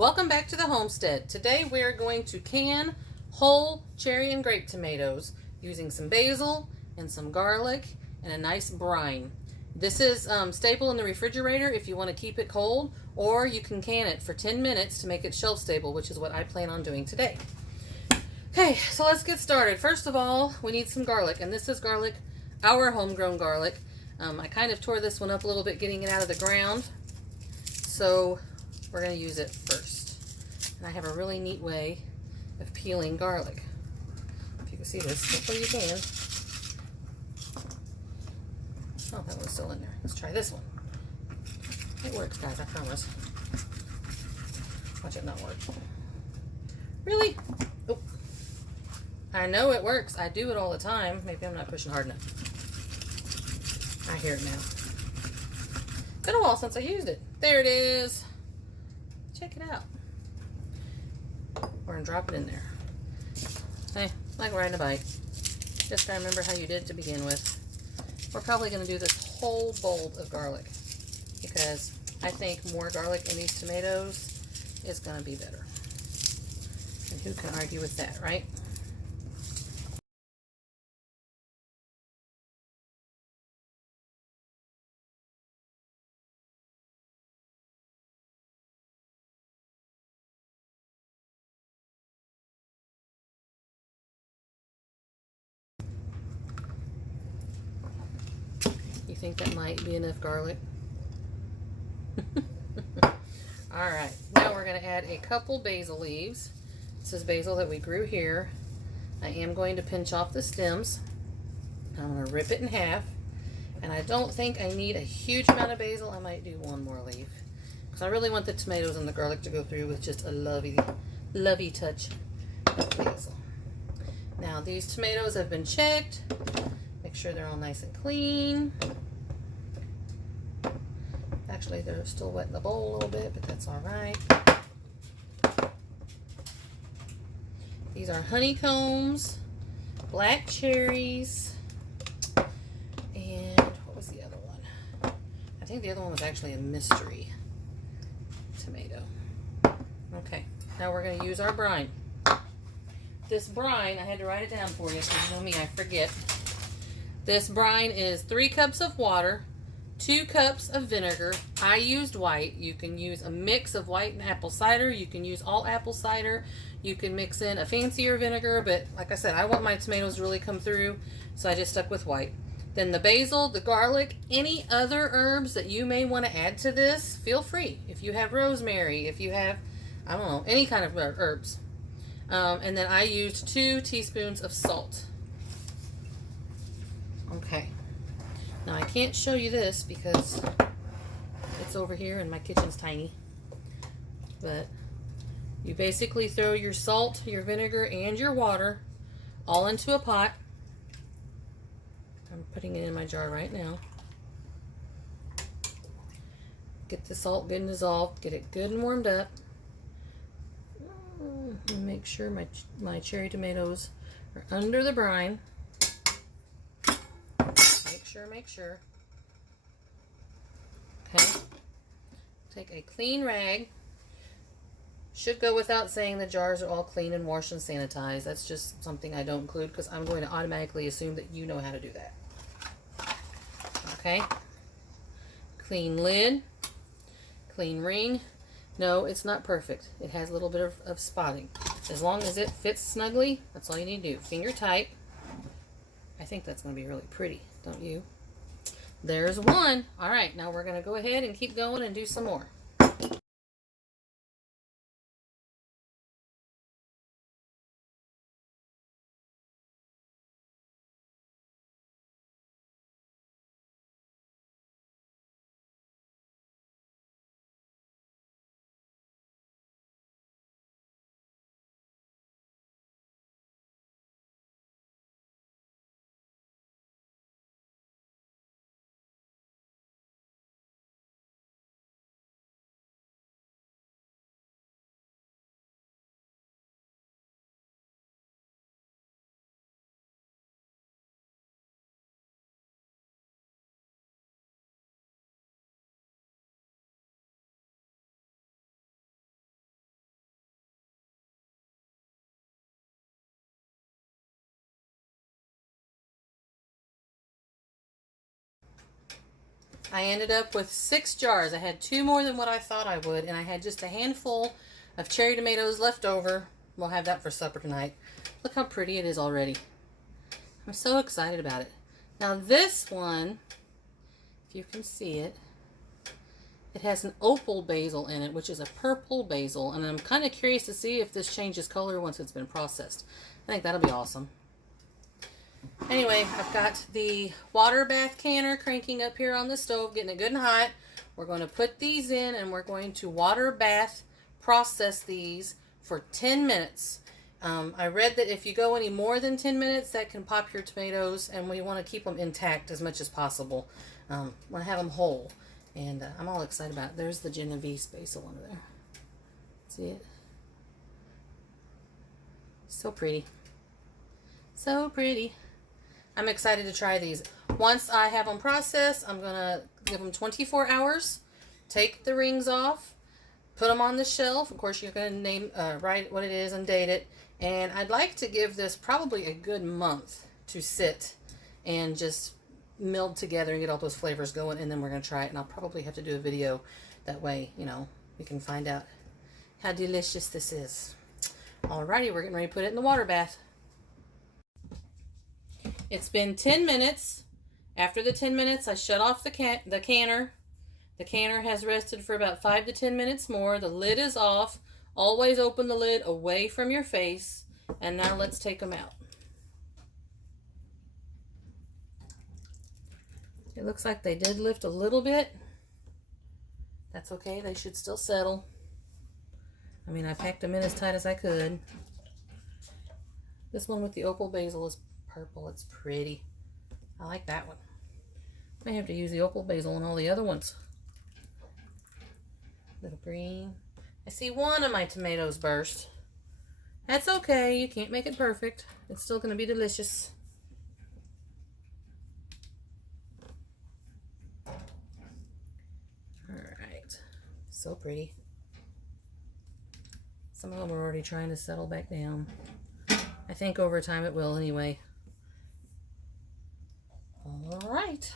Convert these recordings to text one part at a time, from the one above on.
Welcome back to the homestead. Today we're going to can whole cherry and grape tomatoes using some basil and some garlic and a nice brine. This is stable in the refrigerator if you want to keep it cold, or you can can it for 10 minutes to make it shelf stable, which is what I plan on doing today. Okay, so let's get started. First of all, we need some garlic, and this is garlic, our homegrown garlic. I kind of tore this one up a little bit getting it out of the ground, so we're going to use it first. And I have a really neat way of peeling garlic. If you can see this, hopefully you can. Oh, that one's still in there. Let's try this one. It works, guys, I promise. Watch it not work. Really? Oh. I know it works. I do it all the time. Maybe I'm not pushing hard enough. I hear it now. Been a while since I used it. There it is. Check it out. We're gonna drop it in there. Hey, like riding a bike. Just gotta remember how you did to begin with. We're probably gonna do this whole bowl of garlic because I think more garlic in these tomatoes is gonna be better. And who can argue with that, right? You think that might be enough garlic? Alright, now we're going to add a couple basil leaves. This is basil that we grew here. I am going to pinch off the stems. I'm going to rip it in half. And I don't think I need a huge amount of basil. I might do one more leaf, because I really want the tomatoes and the garlic to go through with just a lovey touch of basil. Now these tomatoes have been checked. Make sure they're all nice and clean. Actually, they're still wet in the bowl a little bit, but that's all right. These are honeycombs, black cherries, and what was the other one? I think the other one was actually a mystery tomato. Okay, now we're going to use our brine. This brine, I had to write it down for you because you know me, I forget. This brine is 3 cups of water, 2 cups of vinegar. I used white. You can use a mix of white and apple cider. You can use all apple cider. You can mix in a fancier vinegar, but like I said, I want my tomatoes to really come through, so I just stuck with white. Then the basil, the garlic, any other herbs that you may want to add to this, feel free. If you have rosemary, if you have, I don't know, any kind of herbs. And then I used 2 teaspoons of salt. Okay. Now I can't show you this because it's over here and my kitchen's tiny. But you basically throw your salt, your vinegar, and your water all into a pot. I'm putting it in my jar right now. Get the salt good and dissolved. Get it good and warmed up. And make sure my cherry tomatoes are under the brine. Make sure. Okay. Take a clean rag. Should go without saying the jars are all clean and washed and sanitized. That's just something I don't include because I'm going to automatically assume that you know how to do that. Okay. Clean lid. Clean ring. No, it's not perfect. It has a little bit of spotting. As long as it fits snugly, that's all you need to do. Finger tight. I think that's going to be really pretty, don't you? There's one. All right, now we're going to go ahead and keep going and do some more. I ended up with 6 jars. I had 2 more than what I thought I would, and I had just a handful of cherry tomatoes left over. We'll have that for supper tonight. Look how pretty it is already. I'm so excited about it. Now this one, if you can see it, it has an opal basil in it, which is a purple basil, and I'm kind of curious to see if this changes color once it's been processed. I think that'll be awesome. Anyway, I've got the water bath canner cranking up here on the stove, getting it good and hot. We're going to put these in, and we're going to water bath process these for 10 minutes. I read that if you go any more than 10 minutes, that can pop your tomatoes, and we want to keep them intact as much as possible. Want to have them whole. And I'm all excited about it. There's the Genovese basil under there. See it? So pretty. So pretty. I'm excited to try these. Once I have them processed, I'm going to give them 24 hours. Take the rings off. Put them on the shelf. Of course, you're going to write what it is and date it. And I'd like to give this probably a good month to sit and just meld together and get all those flavors going, and then we're going to try it, and I'll probably have to do a video that way, you know, we can find out how delicious this is. Alrighty, we're getting ready to put it in the water bath. It's been 10 minutes. After the 10 minutes, I shut off the canner. The canner has rested for about 5 to 10 minutes more. The lid is off. Always open the lid away from your face. And now let's take them out. It looks like they did lift a little bit. That's okay. They should still settle. I mean, I packed them in as tight as I could. This one with the opal basil is purple. It's pretty. I like that one. May have to use the opal basil on all the other ones. Little green. I see one of my tomatoes burst. That's okay. You can't make it perfect. It's still going to be delicious. Alright. So pretty. Some of them are already trying to settle back down. I think over time it will anyway. Alright.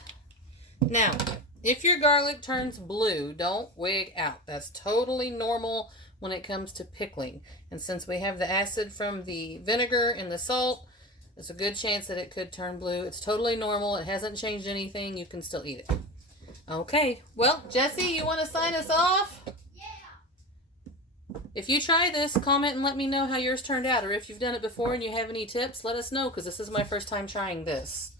Now, if your garlic turns blue, don't wig out. That's totally normal when it comes to pickling. And since we have the acid from the vinegar and the salt, there's a good chance that it could turn blue. It's totally normal. It hasn't changed anything. You can still eat it. Okay. Well, Jesse, you want to sign us off? If you try this, comment and let me know how yours turned out. Or if you've done it before and you have any tips, let us know, because this is my first time trying this.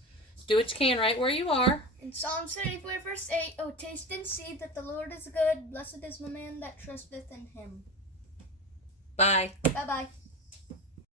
Do what you can right where you are. In Psalm 34, verse 8, "O taste and see that the Lord is good. Blessed is the man that trusteth in him." Bye. Bye-bye.